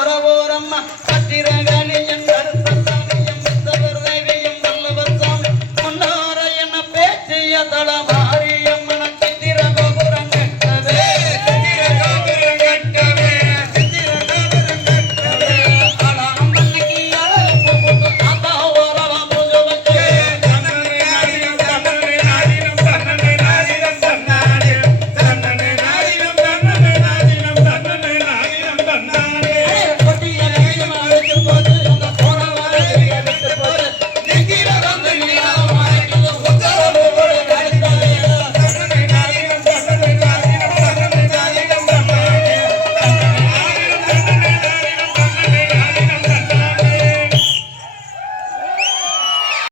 பரவோரம்மா. சத்திரகணியன் கருத்தசாமியம் வல்லவர் சாமி. முன்னார என்ன தளமா?